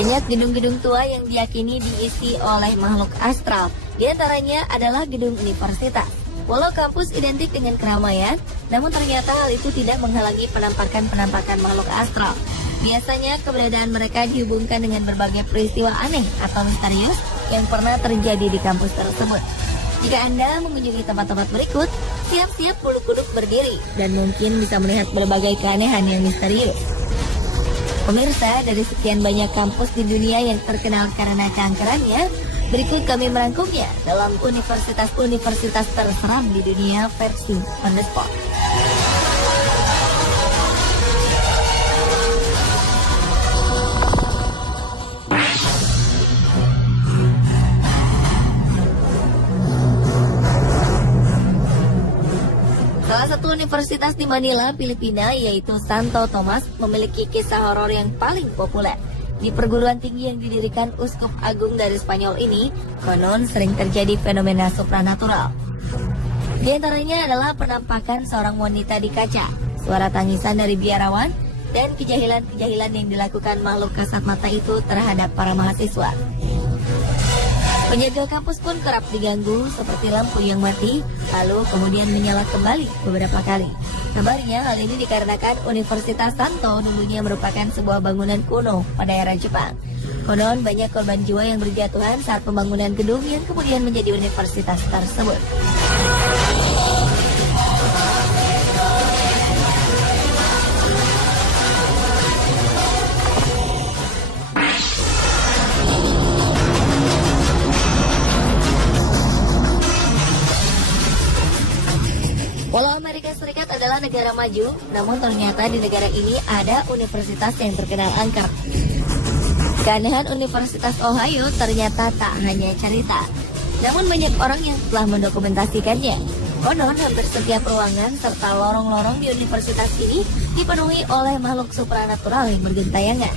Banyak gedung-gedung tua yang diyakini diisi oleh makhluk astral. Di antaranya adalah gedung universitas. Walau kampus identik dengan keramaian, namun ternyata hal itu tidak menghalangi penampakan-penampakan makhluk astral. Biasanya keberadaan mereka dihubungkan dengan berbagai peristiwa aneh atau misterius yang pernah terjadi di kampus tersebut. Jika Anda mengunjungi tempat-tempat berikut, siap-siap bulu kuduk berdiri dan mungkin bisa melihat berbagai keanehan yang misterius. Pemirsa, dari sekian banyak kampus di dunia yang terkenal karena keangkerannya, berikut kami merangkumnya dalam universitas-universitas terseram di dunia versi on the spot. Salah satu universitas di Manila, Filipina, yaitu Santo Tomas, memiliki kisah horor yang paling populer. Di perguruan tinggi yang didirikan Uskup Agung dari Spanyol ini, konon sering terjadi fenomena supranatural. Di antaranya adalah penampakan seorang wanita di kaca, suara tangisan dari biarawan, dan kejahilan-kejahilan yang dilakukan makhluk kasat mata itu terhadap para mahasiswa. Penjaga kampus pun kerap diganggu seperti lampu yang mati, lalu kemudian menyala kembali beberapa kali. Kabarnya hal ini dikarenakan Universitas Santo dulunya merupakan sebuah bangunan kuno pada era Jepang. Konon banyak korban jiwa yang berjatuhan saat pembangunan gedung yang kemudian menjadi universitas tersebut. Walau Amerika Serikat adalah negara maju, namun ternyata di negara ini ada universitas yang terkenal angker. Keanehan Universitas Ohio ternyata tak hanya cerita, namun banyak orang yang telah mendokumentasikannya. Konon hampir setiap ruangan serta lorong-lorong di universitas ini dipenuhi oleh makhluk supranatural yang bergentayangan.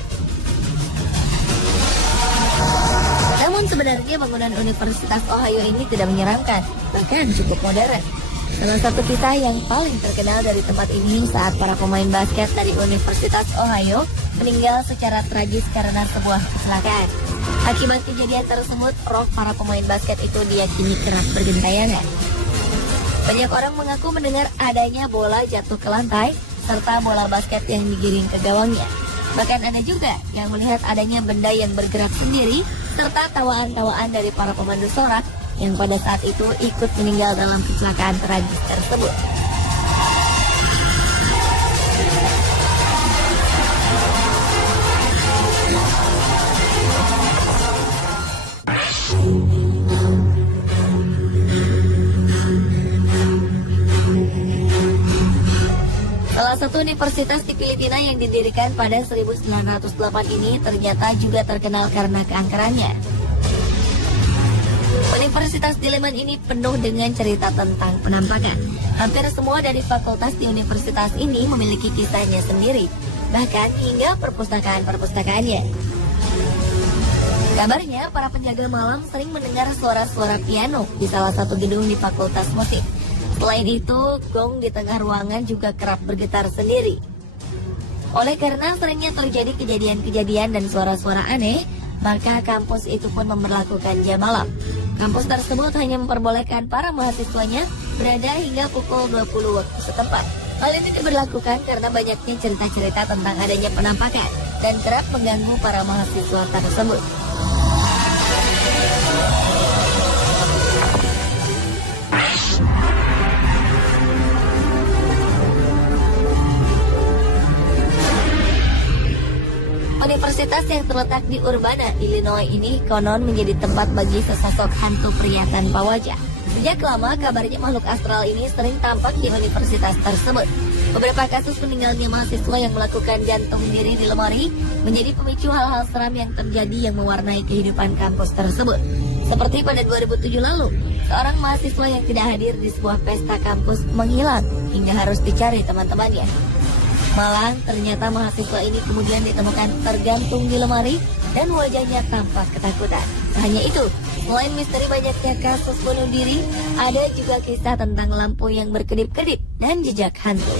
Namun sebenarnya bangunan Universitas Ohio ini tidak menyeramkan, bahkan cukup modern. Salah satu kisah yang paling terkenal dari tempat ini saat para pemain basket dari Universitas Ohio meninggal secara tragis karena sebuah kecelakaan. Akibat kejadian tersebut, roh para pemain basket itu diyakini kerap bergentayangan. Banyak orang mengaku mendengar adanya bola jatuh ke lantai serta bola basket yang digiring ke gawangnya. Bahkan ada juga yang melihat adanya benda yang bergerak sendiri serta tawaan-tawaan dari para pemandu sorak yang pada saat itu ikut meninggal dalam kecelakaan tragis tersebut. Salah satu universitas di Filipina yang didirikan pada 1908 ini ternyata juga terkenal karena keangkerannya. Universitas di Leman ini penuh dengan cerita tentang penampakan. Hampir semua dari fakultas di universitas ini memiliki kisahnya sendiri, bahkan hingga perpustakaan-perpustakaannya. Kabarnya, para penjaga malam sering mendengar suara-suara piano di salah satu gedung di fakultas musik. Selain itu, gong di tengah ruangan juga kerap bergetar sendiri. Oleh karena seringnya terjadi kejadian-kejadian dan suara-suara aneh, maka kampus itu pun memberlakukan jam malam. Kampus tersebut hanya memperbolehkan para mahasiswanya berada hingga pukul 20 waktu setempat. Hal ini diberlakukan karena banyaknya cerita-cerita tentang adanya penampakan dan kerap mengganggu para mahasiswa tersebut. Universitas yang terletak di Urbana, Illinois ini konon menjadi tempat bagi sesosok hantu pria tanpa wajah. Sejak lama kabarnya makhluk astral ini sering tampak di universitas tersebut. Beberapa kasus meninggalnya mahasiswa yang melakukan gantung diri di lemari menjadi pemicu hal-hal seram yang terjadi yang mewarnai kehidupan kampus tersebut. Seperti pada 2007 lalu, seorang mahasiswa yang tidak hadir di sebuah pesta kampus menghilang hingga harus dicari teman-temannya. Malang, ternyata mahasiswa ini kemudian ditemukan tergantung di lemari dan wajahnya tampak ketakutan. Tak hanya itu, selain misteri banyaknya kasus bunuh diri, ada juga kisah tentang lampu yang berkedip-kedip dan jejak hantu.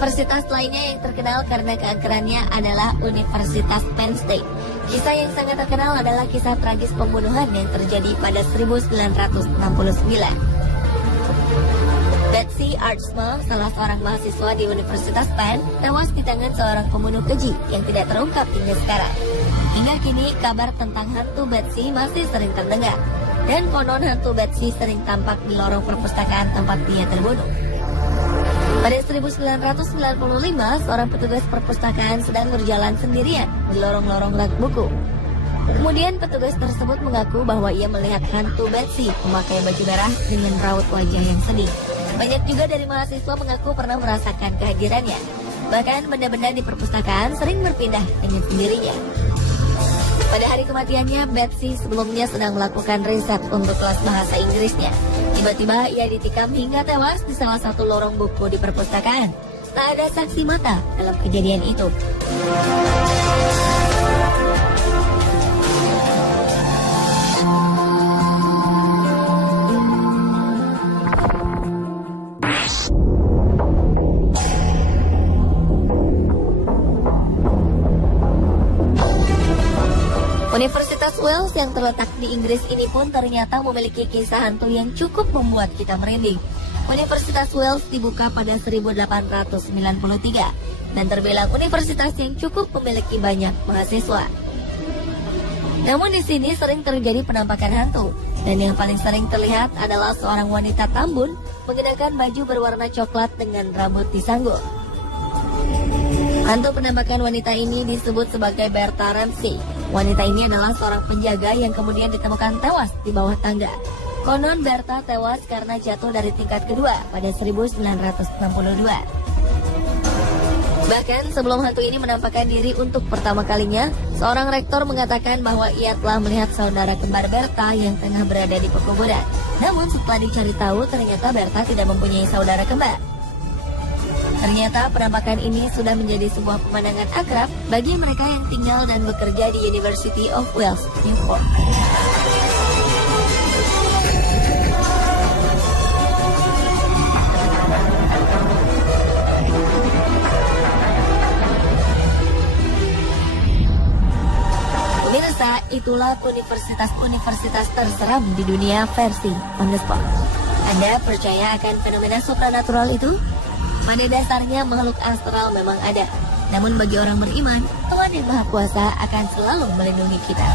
Universitas lainnya yang terkenal karena keangkerannya adalah Universitas Penn State. Kisah yang sangat terkenal adalah kisah tragis pembunuhan yang terjadi pada 1969. Betsy Artsma, salah seorang mahasiswa di Universitas Penn, tewas di tangan seorang pembunuh keji yang tidak terungkap hingga sekarang. Hingga kini, kabar tentang hantu Betsy masih sering terdengar. Dan konon hantu Betsy sering tampak di lorong perpustakaan tempat dia terbunuh. Pada 1995, seorang petugas perpustakaan sedang berjalan sendirian di lorong-lorong rak buku. Kemudian petugas tersebut mengaku bahwa ia melihat hantu Betsy memakai baju merah dengan raut wajah yang sedih. Banyak juga dari mahasiswa mengaku pernah merasakan kehadirannya. Bahkan benda-benda di perpustakaan sering berpindah dengan sendirinya. Pada hari kematiannya, Betsy sebelumnya sedang melakukan riset untuk kelas bahasa Inggrisnya. Tiba-tiba ia ditikam hingga tewas di salah satu lorong buku di perpustakaan. Tak ada saksi mata dalam kejadian itu. Universitas Wales yang terletak di Inggris ini pun ternyata memiliki kisah hantu yang cukup membuat kita merinding. Universitas Wales dibuka pada 1893 dan terbilang universitas yang cukup memiliki banyak mahasiswa. Namun di sini sering terjadi penampakan hantu, dan yang paling sering terlihat adalah seorang wanita tambun mengenakan baju berwarna coklat dengan rambut disanggul. Hantu penampakan wanita ini disebut sebagai Bertha Ramsey. Wanita ini adalah seorang penjaga yang kemudian ditemukan tewas di bawah tangga. Konon Bertha tewas karena jatuh dari tingkat kedua pada 1962. Bahkan sebelum hantu ini menampakkan diri untuk pertama kalinya, seorang rektor mengatakan bahwa ia telah melihat saudara kembar Bertha yang tengah berada di pekuburan. Namun setelah dicari tahu, ternyata Bertha tidak mempunyai saudara kembar. Ternyata penampakan ini sudah menjadi sebuah pemandangan akrab bagi mereka yang tinggal dan bekerja di University of Wales, Newport. Pemirsa, itulah universitas-universitas terseram di dunia versi On The Spot. Anda percaya akan fenomena supranatural itu? Pada dasarnya makhluk astral memang ada. Namun bagi orang beriman, Tuhan yang Maha Kuasa akan selalu melindungi kita.